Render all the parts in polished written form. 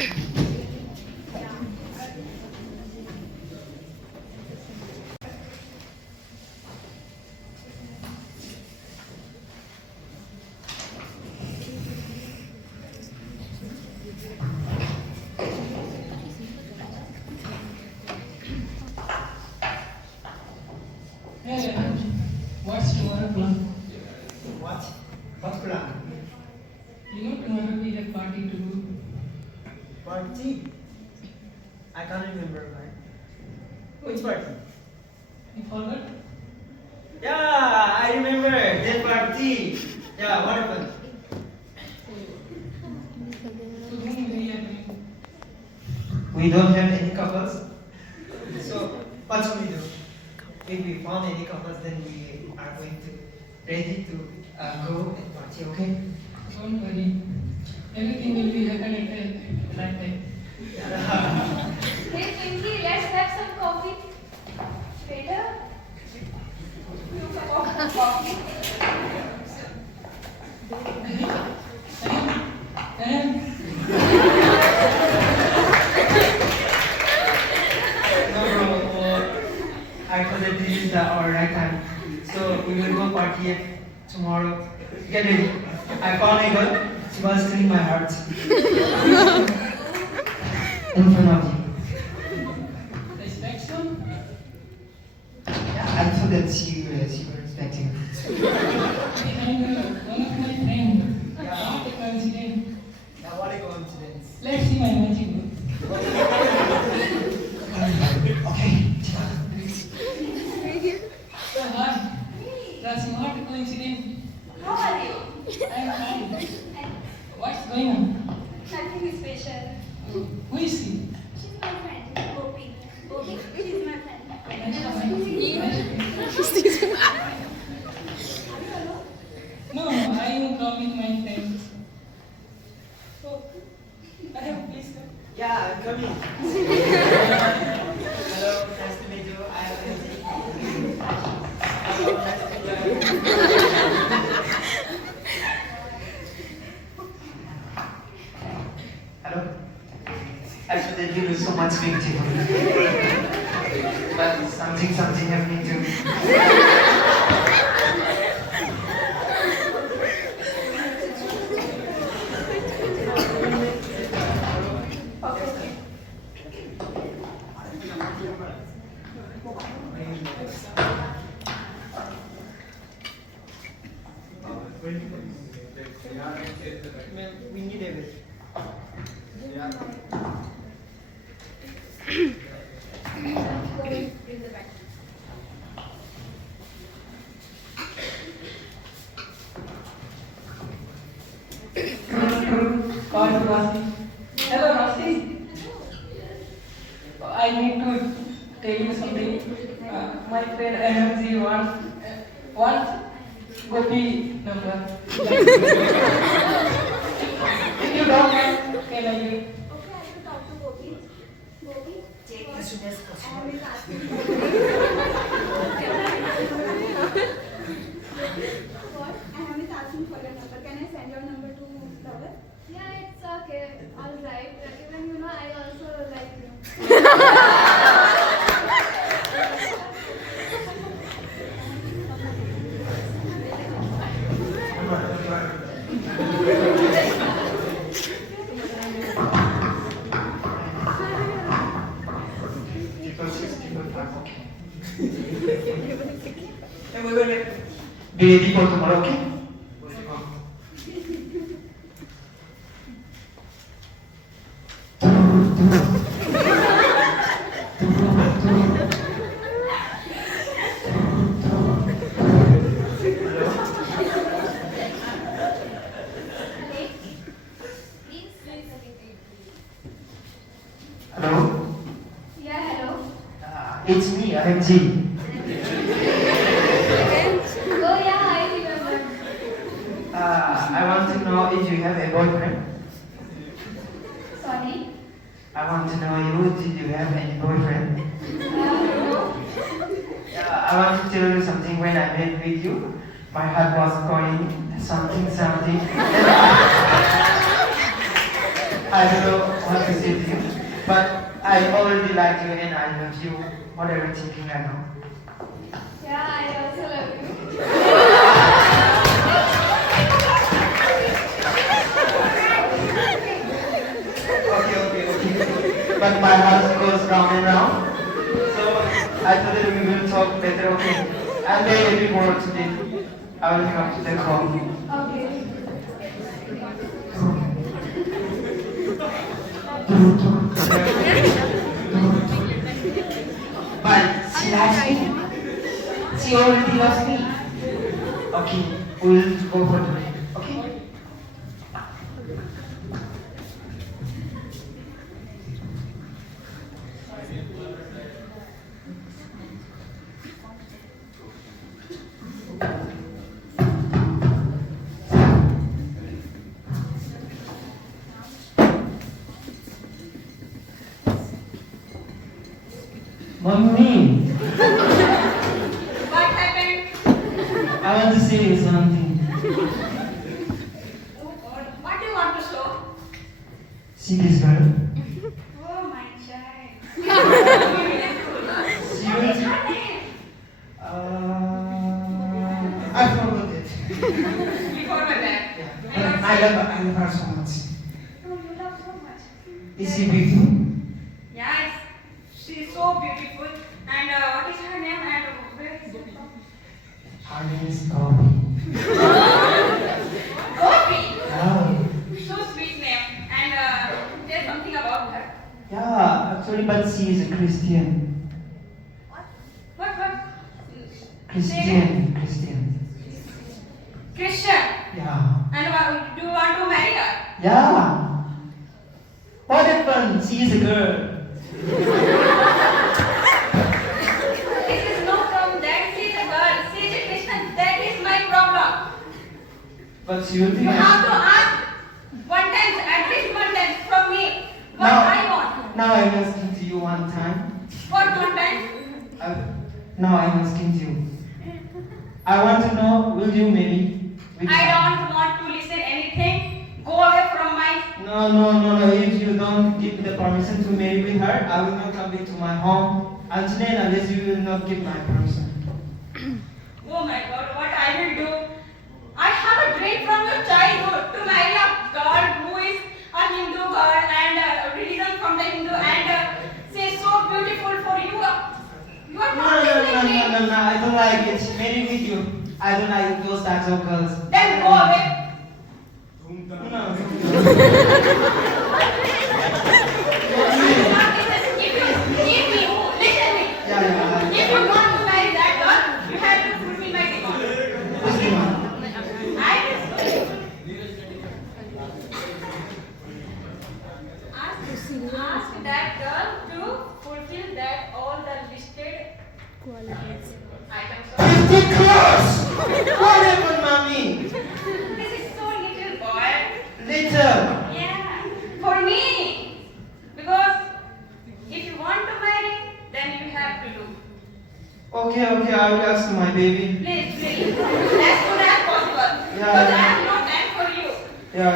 Hey, what's tomorrow plan? What? What plan? Tomorrow we have party to do. Party? I can't remember, man. Which party? You forgot? Yeah, I remember that party. Yeah, what happened? To whom we are going? We don't have any couples. So, what should we do? If we found any couples, then we are going to ready to go and party, okay? Don't worry. Everything will be happen at the right time. Hey Pinky, let's have some coffee. Waiter, you cup of coffee. No, bro. I thought that this is our right time. So we will go party tomorrow. Get ready. I found a girl. She was stealing my heart. In front of you. Inspection? Yeah, I thought that you were expecting. Behind you, one of my friends. Yeah. What a coincidence. Yeah, what a coincidence. Let's see my magic book. Okay. So hi. That's not a coincidence. How are you? I'm fine. What's going on? Nothing special. Who is he? She's my friend, Gopi. Gopi, she's my friend. Nice to meet you. No, I am come with my friends. So, Adam, please come. Yeah, I'm coming. Hello, nice to meet you. I am Lindsay. Hello, nice to meet you. Hello. Actually, you look so much beautiful. But something happening to me. We need it. Call to Rasi. Hello, Rasi. I need to tell you something. My friend MMG wants Gopi number. If you don't mind, can I give? Okay, I will talk to Gopi. Gopi, Take what? as soon as I possible. am asking. What? I am asking for your number. Can I send your number to Lover? Yeah, it's okay. All right. Even I also like you. And we're gonna be ready for tomorrow, okay? Hello? Yeah, hello. It's me, IMG. Oh yeah, I remember. I want to know if you have a boyfriend. Sorry. I want to know you, did you have any boyfriend? No. I want to tell you something. When I met with you, my heart was going something. I don't know what to say to you, but I already like you and I love you. What are you thinking right now? Yeah, I also love you. Okay. But my heart goes round and round. So I thought that we will talk better, okay? I'm very happy for today. I will come to the call. Okay. But she likes me. She already loves me. Okay, we'll go for today. Okay? Mommy, What happened? I want to say you something. Oh God, what do you want to show? See this girl? Oh my child. She What will. is her name? I forgot it. Before my back. Yeah. But I love her so much. Oh, you love so much. Is she beautiful? Yes, she's so beautiful. And what is her name? And where is she from? Her name is Gopi. Gopi. Yeah. So sweet name. And there's something about her. Yeah, actually, but she is a Christian. What? Christian. Christian. Yeah. And do you want to marry her? Yeah. What happened? She is a girl. This is no problem. That she's a girl. She's a Christian. That is my problem. But she will be You nice. have to ask at least one time from me what I want. Now I'm asking to you one time. What one time? Now I'm asking to you. I want to know, will you marry with I her? don't want to listen anything. Go away from my. No. If you don't give the permission to marry with her, I will not come back to my home until and unless you will not give my permission. Oh my God, what I will do? I have a dream from your childhood to marry a girl who is a Hindu girl and religion from the Hindu and she is so beautiful for you. You are not listening me. No. I don't like it. Marry with you. I don't like those types of girls. Then go away. No. If you listen me. Yeah. If you want to marry that girl, you have to fulfill my demand. What's the one? I will ask that girl to fulfill that all the listed items. 50 crores! What happened, mommy? This is so little boy. Little. Yeah, for me. Because if you want to marry, then you have to do. Okay, I will ask my baby. Please. As soon as possible. Because I have no time for you Yeah,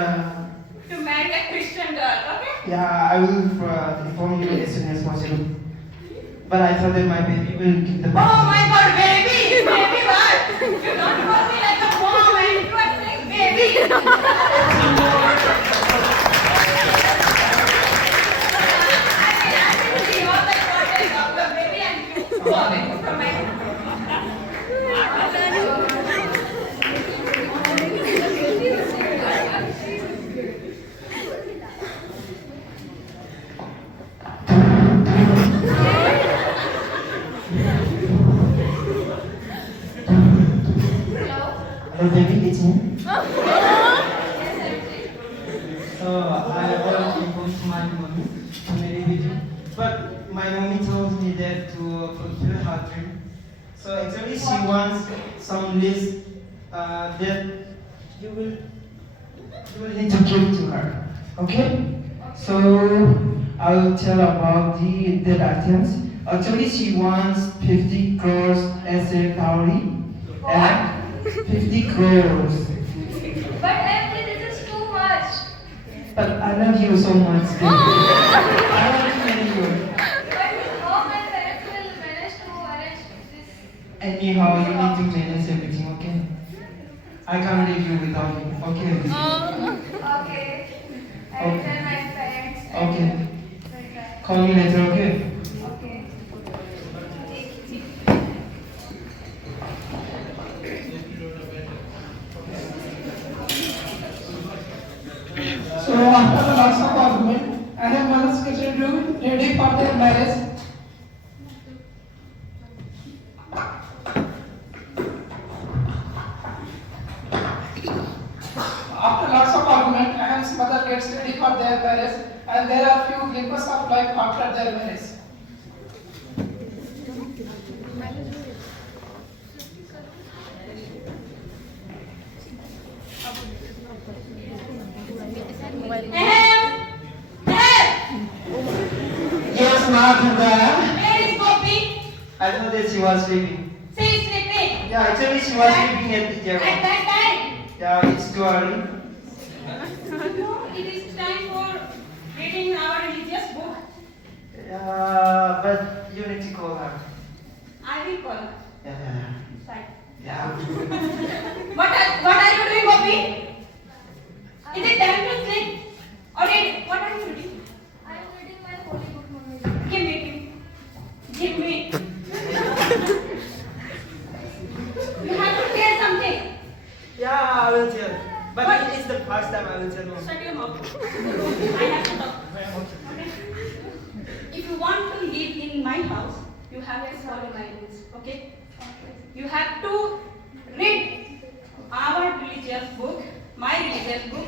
to marry a Christian girl, okay? I will inform you as soon as possible. But I thought that my baby will give the Oh my God, baby! Baby what? You don't call me like a mom and you are saying baby! I will see all the importance of your baby and you go away from my Hello, baby, it's me. So I already informed my mommy to marry with you. But my mommy told me that to fulfill her dream. So actually she wants some list that you will need to give to her. Okay? So I will tell about the items. Actually she wants 50 crores as a dowry. And 50 crores. But Emily, this is too much. but I love you so much. I want to marry you. But how my parents will manage to arrange this? Anyhow, you need to manage everything, okay? I can't leave you without you, okay? Okay. I will tell my parents. Okay. Will try. Call me later, okay? Okay. So after the lots of argument, I have one scheduled room ready for their marriage. After lots of argument, Aham's mother gets ready for their marriage, and there are few glimpses of life after their marriage. Ahem. Ahem. Yes, Mahatma. Where is Gopi? I thought that she was sleeping. She is sleeping. Yeah, actually she was sleeping at the At table. that time. Yeah, it's too early. No, it is time for reading our religious book. But you need to call her. I will call her. Yeah. Right. Yeah. What are you doing, Gopi? Is it time to sleep? Or what are you reading? I am reading my holy book, Mummy. Give me. You have to tell something. Yeah, I will tell. But it is the first time I will tell you. Shut your mouth. I have to talk. Okay? If you want to live in my house, you have to follow my rules. Okay? You have to read our religious book, my religious book,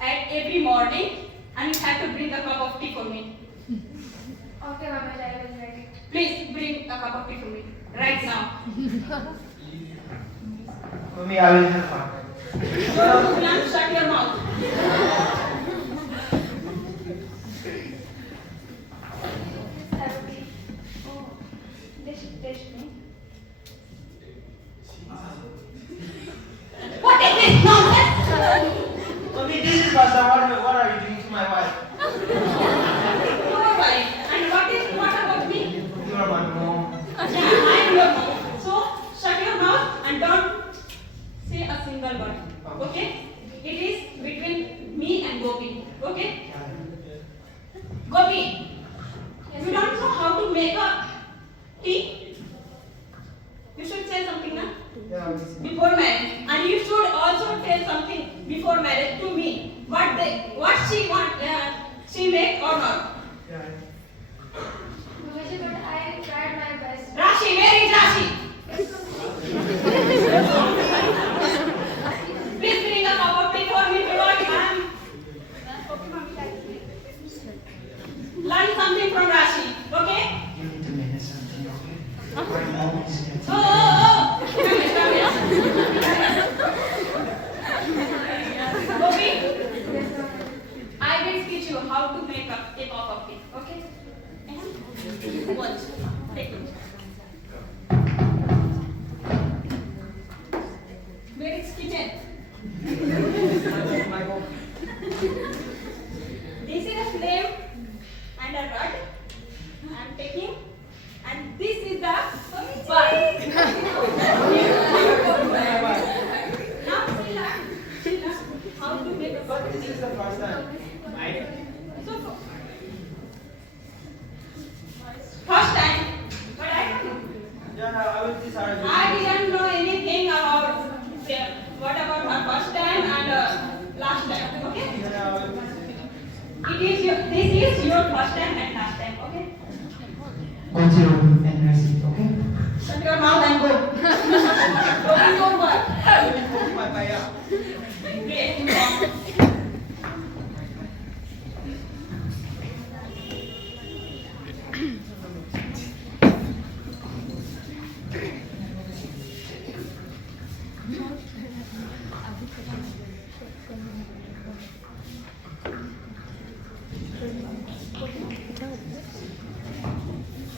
at every morning, and you have to bring a cup of tea for me. Okay, Mama, I will write it. Please bring a cup of tea for me right now. For me, I will help her. So, Fulan, shut your mouth. Oh, this me. What is this nonsense? For me, this is first time. What are you doing to my wife? Your wife. And what about me? You are my mom. Yeah, I am your mom. So, shut your mouth and don't say a single word. Okay? It is between me and Gopi. Okay? Gopi, you don't know how to make a tea? You should say something, na? Yeah, this is- Before marriage. And you should also tell something before marriage to me. What she want, she make or not. yeah. Mummy, but I tried my best. Rashi, where is Rashi? Please bring a cup of tea for me because I am. Okay, mommy, learn something from Rashi, okay? You need to manage something, okay? My mom is here. Oh! Come here. Gopi, Yes, Mama. I will teach you how to make a cup of tea, okay? Watch. Take it. Where is kitchen? My mom. This is a flame and a rod. I am taking, and this is the bar. Now she learn how to make a But this is the first time. So first time, but I don't know. Yeah, I will teach her. I didn't know anything about what about her first time and last time. Okay. Yeah, I will teach her. This is your first time and last time, okay? Go to your room and rest it, okay? Shut your mouth and go. Open your work. I will cook my paya. Great.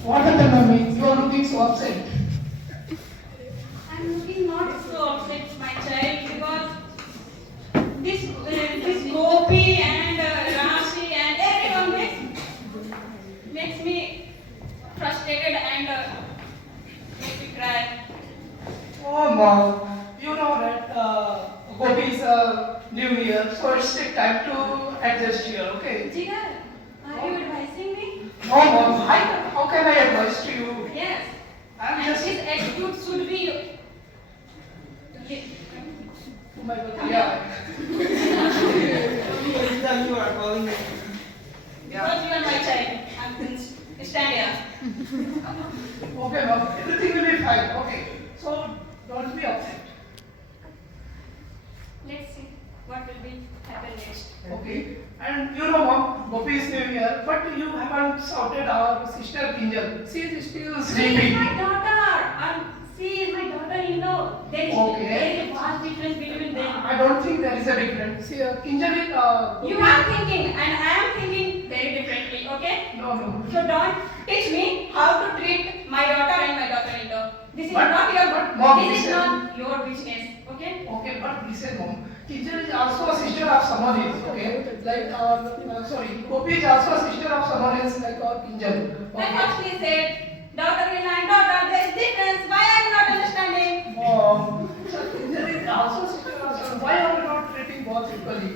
What happened, Mummy? You are looking so upset. I'm looking not so upset, my child, because this Gopi and Mom, you know that Gopi is New Year, so it's take time to adjust here, okay? Jigar, are you advising me? No, Mom, how can I advise to you? Yes. I'm And just. his attitude should be. Oh my God, yeah. Anytime you are calling me. Because you are my child. Stand here. Okay, Mom, everything will be fine, okay? So don't be upset, Let's see what will be happen next. okay? And you know, Mom, Gopi is New Year, but you haven't shouted our sister Kinjal. She is still She is sleeping. my daughter. She is my daughter-in-law. There is a vast difference between them. I don't think there is a difference. See, Kinjal is. You are thinking, and I am thinking very differently. Okay? No, no. So don't teach me how to treat my daughter and my daughter-in-law. This is But- not your. but Mom, This is listen. not your business. Okay? Okay, but listen, Mom. Kinjal is also a sister of someone else, okay? Like, sorry, Gopi is also a sister of someone else, like our Kinjal. That's what she said. Daughter-in-law and daughter, there is difference. Why are you not understanding? Mom, Kinjal is also a sister of someone. Why are we not treating both equally?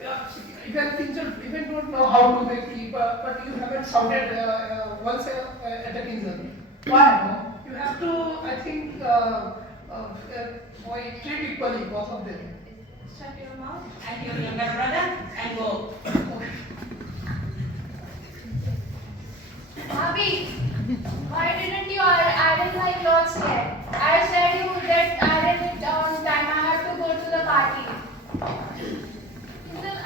Yeah, even Kinjal even don't know how to make tea, but you haven't shouted once at a Kinjal. Why, Mom? You have to, I think, treat equally both of them. Shut your mouth and your younger brother and go. Abhi, why didn't you iron my clothes yet? I said you that iron it on time. I have to go to the party.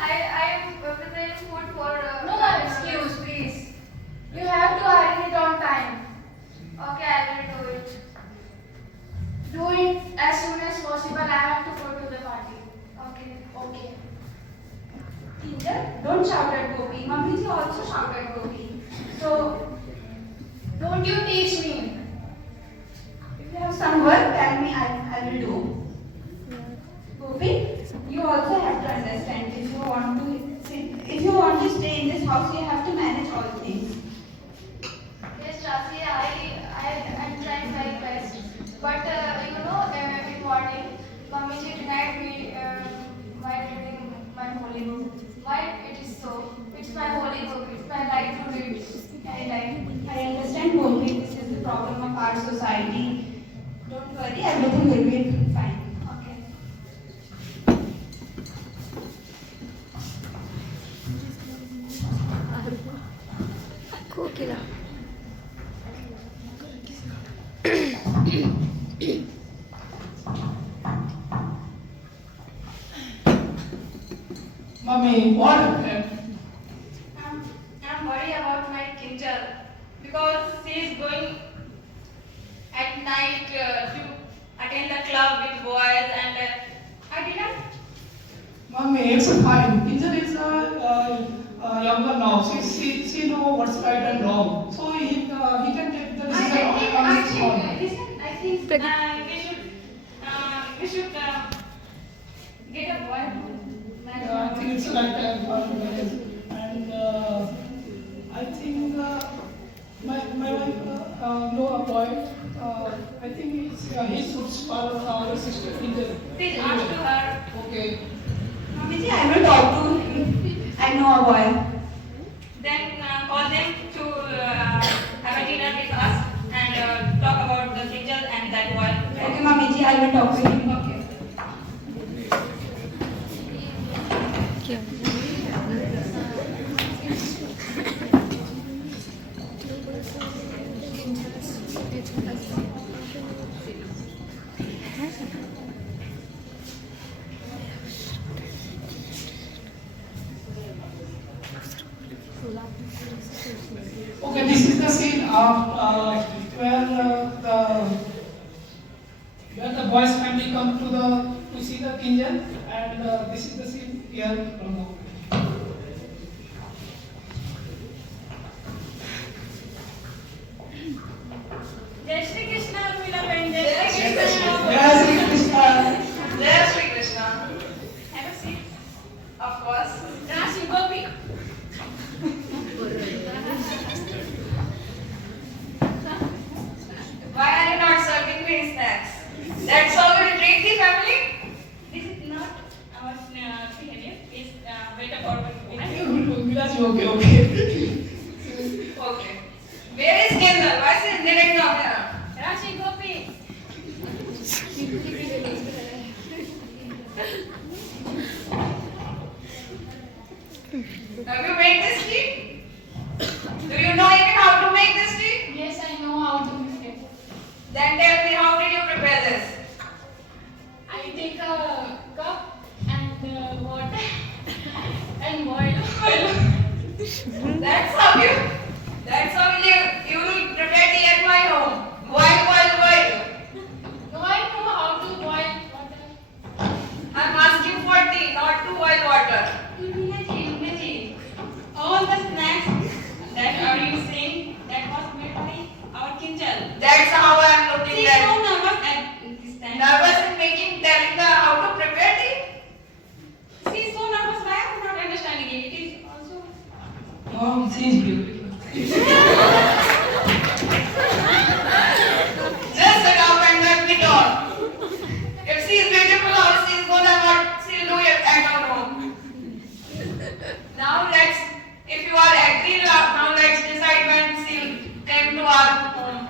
I am preparing food for. No, excuse, please. You have to iron it on time. Okay, I will do it. Do it as soon as possible. I have to go to the party. Okay, okay. Kinjal, don't shout at Gopi. Mummy also shout at Gopi. So, Don't you teach me. if you have some work, tell me, I will do. Gopi, you also have to understand if you want to stay in this house, you have to manage all things. Yes, Rasi, I'm trying my best. But in morning, Mummy ji denied me by reading my holy book. Why it is so? It's my holy book. It's my right to read anytime. I understand, Gopi, this is the problem of our society. Don't worry, everything will be fine. Okay. Mommy, what happened? I'm worried about my Kinjal because she is going at night to attend the club with boys and I didn't. Mommy, it's fine. Kinjal is younger now. She know what's right and wrong. So he can take the decision on his own. I think we should get a boy. I think it's like that for marriage. And I think my wife know a boy. I think he suits for our sister Kinjal. Please ask to her. Okay. Mummy, I will talk to him. I know a boy. Then call them to have a dinner with us and talk about the Kinjal and that boy. Okay, Mummy, I will talk to him. Okay. Okay, this is the scene of where the boy's family come to see the Kinjal, and this is the scene here from the. Jai Shri Krishna, Urmila Bhen. Jai Shri Jai Krishna. Shri Krishna. Jai Shri Krishna. Have a seat. Of course. Rashi Gopi. Why are you not serving me snacks? That's all ji, okay. Okay. Where is Kendall? Why is he didn't come here? Rashi, Gopi. Have you made this tea? Do you know even how to make this tea? Yes, I know how to make it. Then tell me, how did you prepare this? I take a cup and water and boil. That's how you will prepare tea at my home. Boil. No, I know how to boil water. I'm asking for tea, not to boil water. Imagine, all the snacks that are you saying that was made by our Kinjal. That's how I'm looking She is at. so nervous at this time. Nervous in telling her how to prepare tea? She is so nervous. Why I am not understanding it? It is also. Mom, she is beautiful. Just sit up and let me talk. If she is beautiful, how she is gonna what she'll do it at her home. Now if you are agree, now let's decide when she'll come to our home.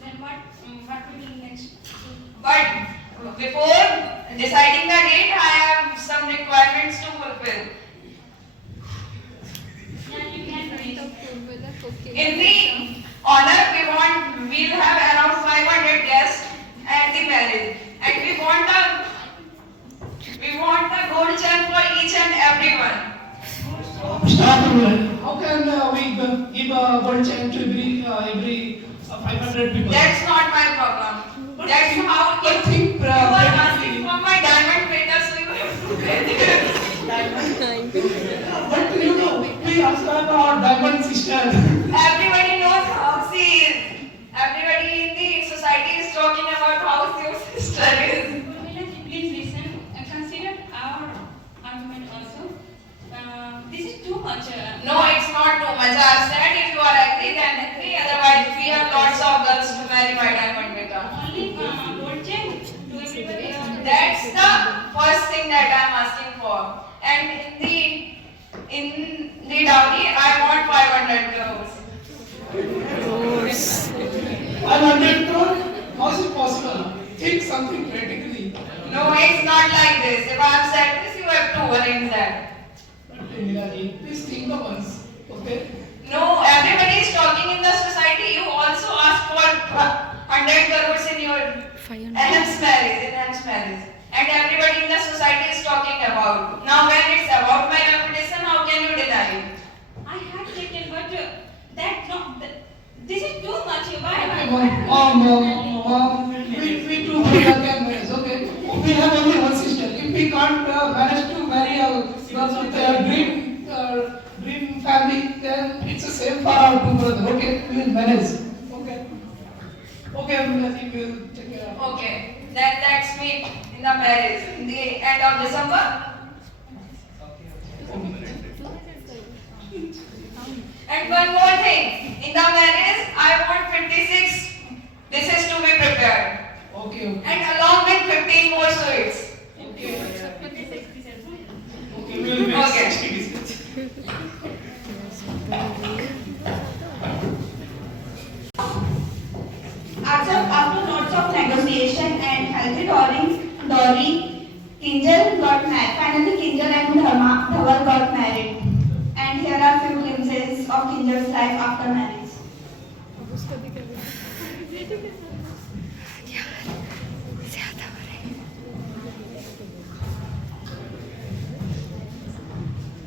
Then what will be next? But before deciding the date, I have some requirements to fulfill. Yeah, you can read. In the honor, we'll have around 500 guests at the marriage, and we want a gold chain for each and everyone. Stop. How can we give a gold chain to every 500 people? That's not my problem. That's how I think you are asking for my diamond plater, so you have to pay. But you know, we also have our diamond sister. Everybody knows how she is. Everybody in the society is talking about how your sister is. Please listen. Consider our argument also. This is too much. No, it's not too much. I've said if you are agree, then agree. Otherwise, we have lots of girls to marry my diamond plater. Only gold chain to everybody. That's the first thing that I'm asking for. And in the dowry, I want 500 crores. 500 crore? How is it possible? Think something practically. No, it's not like this. If I've said this, you have to arrange that. But Indiraji, please think of us, okay? No, everybody is talking in the society. You also ask for 100 crores in your enhanced marriage. And everybody in the society is talking about. Now when it's about my reputation, how can you deny it? I had taken, but this is too much. Why? Mom, we two can manage, okay? We have only one sister. If we can't manage to marry a girl with a dream family, then it's the same for our two brothers, okay? We will manage, okay? Okay, Indiraji, we will take care of it. Okay, then let's meet in the marriage in the end of December. And one more thing, in the marriage, I want 56 dishes to be prepared. Okay. And along with 15 more sweets. Okay, we will make Okay. 60 dishes. After lots of negotiation and healthy dowry, Kinjal got married. Finally, Kinjal and Dhaval got married. And here are few glimpses of Kinjal's life after marriage.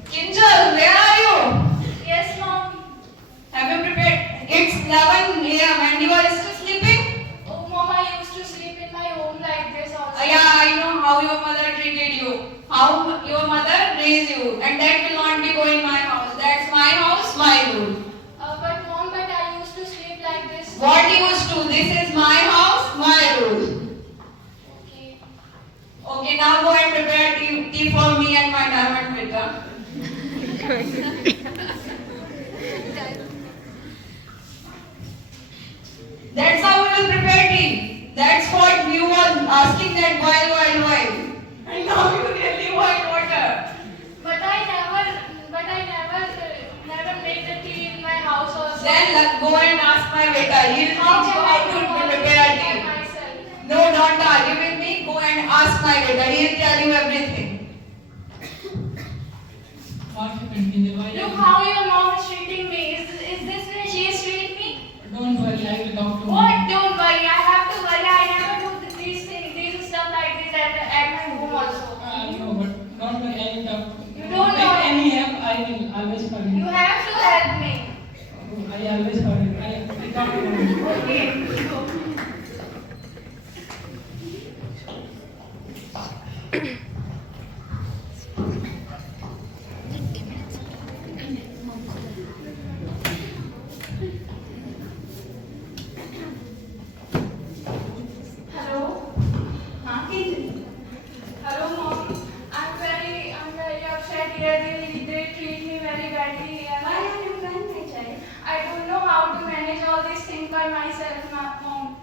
Kinjal, where are you? Yes, mom. Have you prepared? It's 11 a.m. and you are still sleeping? Oh, mom, I used to sleep in my home like this also. Yeah, I know how your mother treated you, how your mother raised you, and that will not be going my house. That's my house, my rule. But mom, I used to sleep like this. What used to? This is my house, my rule. Okay. Okay, now go and prepare tea for me and my diamond plater. That's how we will prepare tea. That's what you were asking that while. And now you really want water. But I never then go and ask my beta. He'll teach How you can how I to do all prepare this a by tea. myself? No, don't argue with me. Go and ask my beta. He'll tell you everything. What happened, Kinjal? Why Look how your mom is treating me. Is this way she is treating me? Don't worry, I will talk to her. What? Don't worry. I have to worry. I never do these things, these stuff like this at my home also. No, but don't worry, I will talk to her. You don't If know. any help, I will always forgive. You have to help me. I always forgive. I talk to her. Okay. Hello. हाँ Kinjal Hello, mom. I'm very upset here. They treat me very badly. And why are you crying my child I don't know how to manage all these things by myself, mom.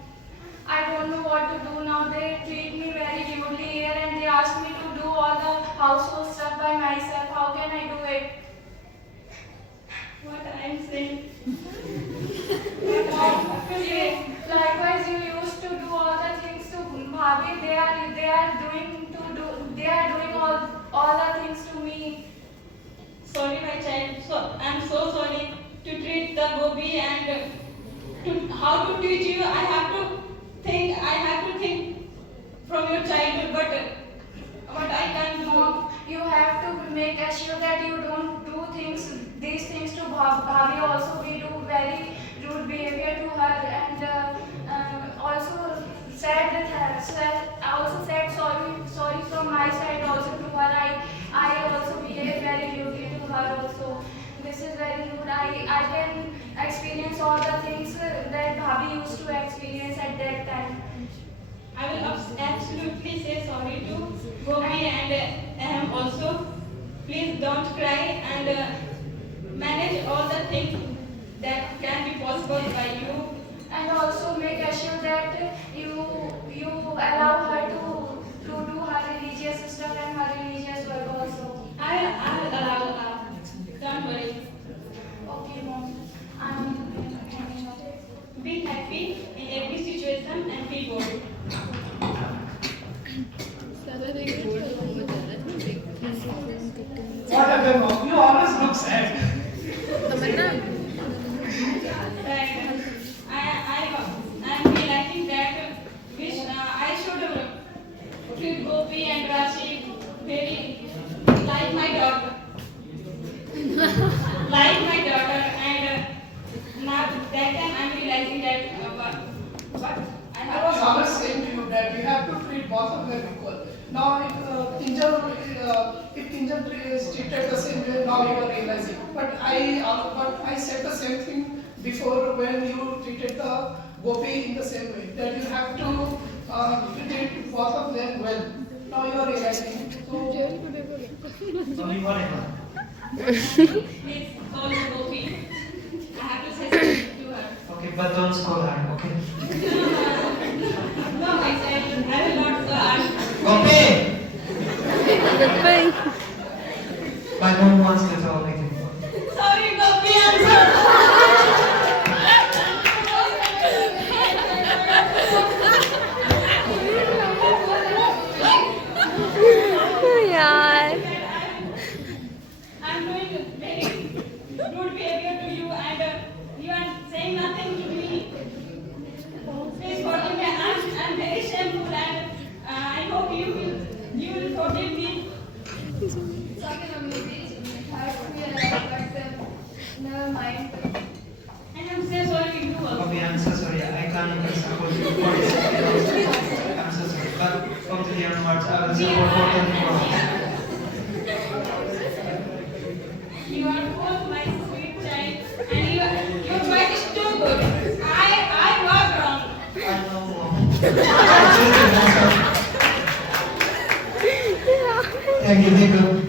I don't know what to do now. They treat me very rudely here and they ask me to do all the household stuff by myself. How can I do it? what I am saying Mom, likewise, you used to do all the things to Bhabhi. They are doing all the things to me. Sorry, my child. I'm so sorry to treat the Gopi and how to teach you. I have to think from your childhood, but I can't do. Mom, you have to make sure that you don't do these things to Bhabhi. Also, we do very rude behavior to her and also said sorry from my side also to her. I also behave very rudely to her also. This is very rude. I can experience all the things that Bhabhi used to experience at that time. I will absolutely say sorry to Gopi and also. Please don't cry and manage all the things that can be possible by you. And also make sure that you allow her to do her religious stuff and her religious work also. I will allow her. Don't worry. Okay, mom. I'm handing over. Be happy in every situation and be bold. What happened, mom? You always look sad. Right. I'm realizing that I should treat Gopi and Rashi very like my daughter. Like my daughter, and now that time I'm realizing that but I I was have always saying to you that you have to treat both of them equal. Now, if Kinjal is treated the same way, now you are realizing. But I said the same thing before when you treated the Gopi in the same way, that you have to treat both of them well. Now you are realizing. So, Only whatever. please call me Gopi. I have to say something to her. Okay, but don't scold her, okay? No, I said I will not ask. Gopi! My mom wants to talk with you. Sorry, Gopi, I'm sorry. यार I'm doing very rude behavior to you and you are saying nothing to me. Please forgive me. I'm very shameful and I hope you will forgive me. Sorry, Mummy. It hurts me a lot, but never mind. And I'm so sorry to you also. Gopi, I'm so sorry. I can't even support you for this. I'm so sorry. But from today onwards, I will support both of you. You are both my sweet child and your choice is too good. I was wrong. I know, Mom. I choose myself. Thank you, thank you.